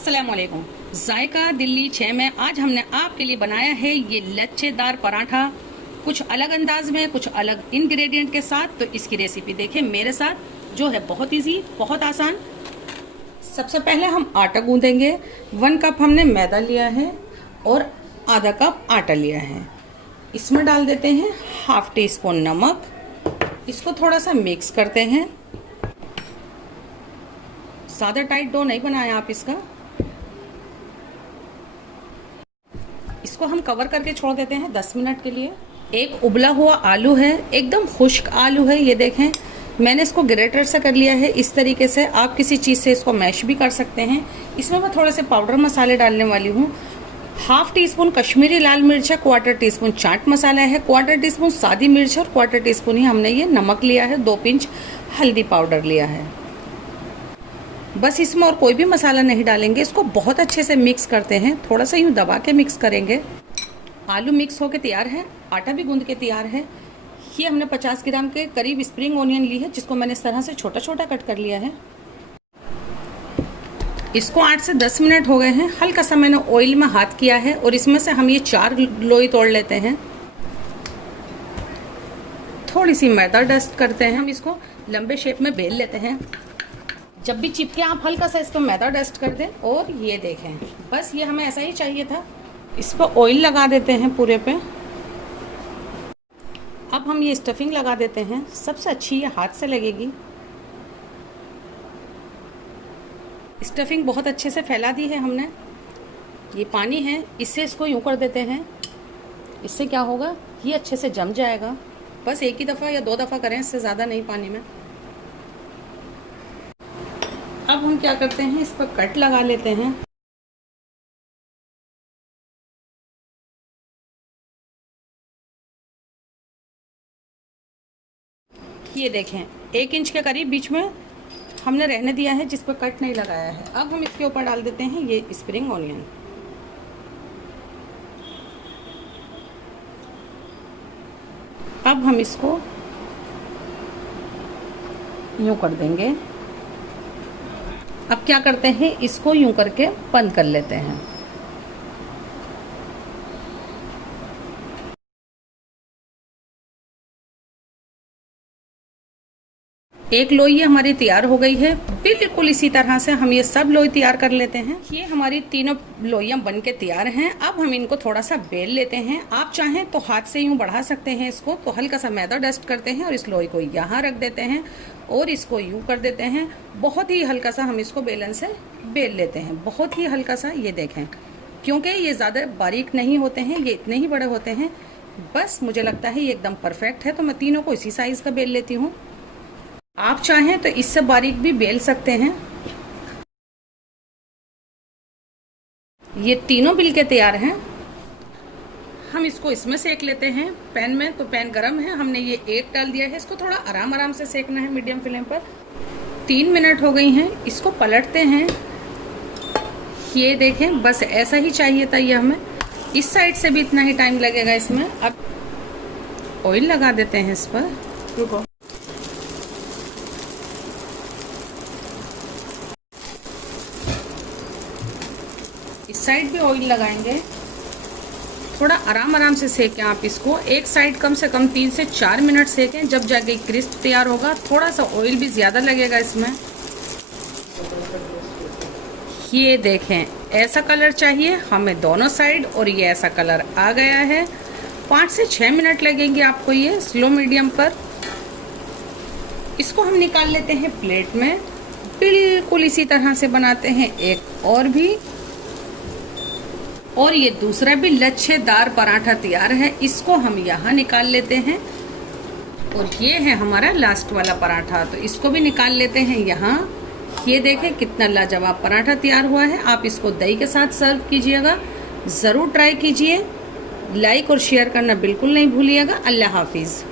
अस्सलामुअलैकुम। जायका दिल्ली 6 में आज हमने आपके लिए बनाया है ये लच्छेदार पराठा, कुछ अलग अंदाज में, कुछ अलग इंग्रेडिएंट के साथ। तो इसकी रेसिपी देखें मेरे साथ, जो है बहुत इजी, बहुत आसान। सबसे पहले हम आटा गूंदेंगे। 1 कप हमने मैदा लिया है और आधा कप आटा लिया है। इसमें डाल देते हैं ½ टीस्पून नमक। इसको थोड़ा सा मिक्स करते हैं। ज़्यादा टाइट डो नहीं बनाया आप इसका। इसको हम कवर करके छोड़ देते हैं 10 मिनट के लिए। एक उबला हुआ आलू है, एकदम खुश्क आलू है। ये देखें, मैंने इसको ग्रेटर से कर लिया है इस तरीके से। आप किसी चीज़ से इसको मैश भी कर सकते हैं। इसमें मैं थोड़े से पाउडर मसाले डालने वाली हूँ। ½ टीस्पून कश्मीरी लाल मिर्च है, 1/4 टीस्पून चाट मसाला है, 1/4 टीस्पून सादी मिर्च और 1/4 टीस्पून ही हमने ये नमक लिया है, 2 पिंच हल्दी पाउडर लिया है। बस इसमें और कोई भी मसाला नहीं डालेंगे। इसको बहुत अच्छे से मिक्स करते हैं, थोड़ा सा यूँ दबा के मिक्स करेंगे। आलू मिक्स होके तैयार है, आटा भी गूंद के तैयार है। ये हमने 50 ग्राम के करीब स्प्रिंग ओनियन ली है, जिसको मैंने इस तरह से छोटा छोटा कट कर लिया है। इसको 8 से 10 मिनट हो गए हैं। हल्का सा मैंने ऑयल में हाथ किया है और इसमें से हम ये 4 लोई तोड़ लेते हैं। थोड़ी सी मैदा डस्ट करते हैं। हम इसको लंबे शेप में बेल लेते हैं। जब भी चिपके आप हल्का सा इस पर मैदा डस्ट कर दें। और ये देखें, बस ये हमें ऐसा ही चाहिए था। इस पर ऑयल लगा देते हैं पूरे पे। अब हम ये स्टफिंग लगा देते हैं। सबसे अच्छी ये हाथ से लगेगी। स्टफिंग बहुत अच्छे से फैला दी है हमने। ये पानी है, इससे इसको यूँ कर देते हैं। इससे क्या होगा, ये अच्छे से जम जाएगा। बस एक ही दफ़ा या 2 दफ़ा करें, इससे ज़्यादा नहीं पानी में। अब हम क्या करते हैं, इस पर कट लगा लेते हैं। ये देखें, 1 इंच के करीब बीच में हमने रहने दिया है, जिस पर कट नहीं लगाया है। अब हम इसके ऊपर डाल देते हैं ये स्प्रिंग ओनियन। अब हम इसको यूँ कर देंगे। अब क्या करते हैं, इसको यूं करके बंद कर लेते हैं। एक लोई हमारी तैयार हो गई है। बिल्कुल इसी तरह से हम ये सब लोई तैयार कर लेते हैं। ये हमारी तीनों लोइयां बन के तैयार हैं। अब हम इनको थोड़ा सा बेल लेते हैं। आप चाहें तो हाथ से यूं बढ़ा सकते हैं इसको। तो हल्का सा मैदा डस्ट करते हैं और इस लोई को यहाँ रख देते हैं और इसको यूं कर देते हैं। बहुत ही हल्का सा हम इसको बेलन से बेल लेते हैं, बहुत ही हल्का सा। ये देखें, क्योंकि ये ज़्यादा बारीक नहीं होते हैं, ये इतने ही बड़े होते हैं। बस मुझे लगता है ये एकदम परफेक्ट है, तो मैं तीनों को इसी साइज़ का बेल लेती हूँ। आप चाहें तो इससे बारीक भी बेल सकते हैं। ये तीनों बिल के तैयार हैं। हम इसको इसमें सेक लेते हैं पैन में। तो पैन गरम है, हमने ये एक डाल दिया है। इसको थोड़ा आराम से सेकना है मीडियम फ्लेम पर। 3 मिनट हो गई हैं। इसको पलटते हैं। ये देखें, बस ऐसा ही चाहिए था ये हमें। इस साइड से भी इतना ही टाइम लगेगा इसमें। अब ऑयल लगा देते हैं इस पर। रुको, इस साइड भी ऑयल लगाएंगे। थोड़ा आराम से सेकें आप इसको। एक साइड कम से कम 3 से 4 मिनट सेकें, जब जाके क्रिस्प तैयार होगा। थोड़ा सा ऑयल भी ज़्यादा लगेगा इसमें। ये देखें, ऐसा कलर चाहिए हमें दोनों साइड, और ये ऐसा कलर आ गया है। 5 से 6 मिनट लगेंगे आपको ये स्लो मीडियम पर। इसको हम निकाल लेते हैं प्लेट में। बिल्कुल इसी तरह से बनाते हैं एक और भी। और ये दूसरा भी लच्छेदार पराठा तैयार है। इसको हम यहाँ निकाल लेते हैं। और ये है हमारा लास्ट वाला पराठा, तो इसको भी निकाल लेते हैं यहाँ। ये देखें कितना लाजवाब पराठा तैयार हुआ है। आप इसको दही के साथ सर्व कीजिएगा। ज़रूर ट्राई कीजिए। लाइक और शेयर करना बिल्कुल नहीं भूलिएगा। अल्लाह हाफिज़।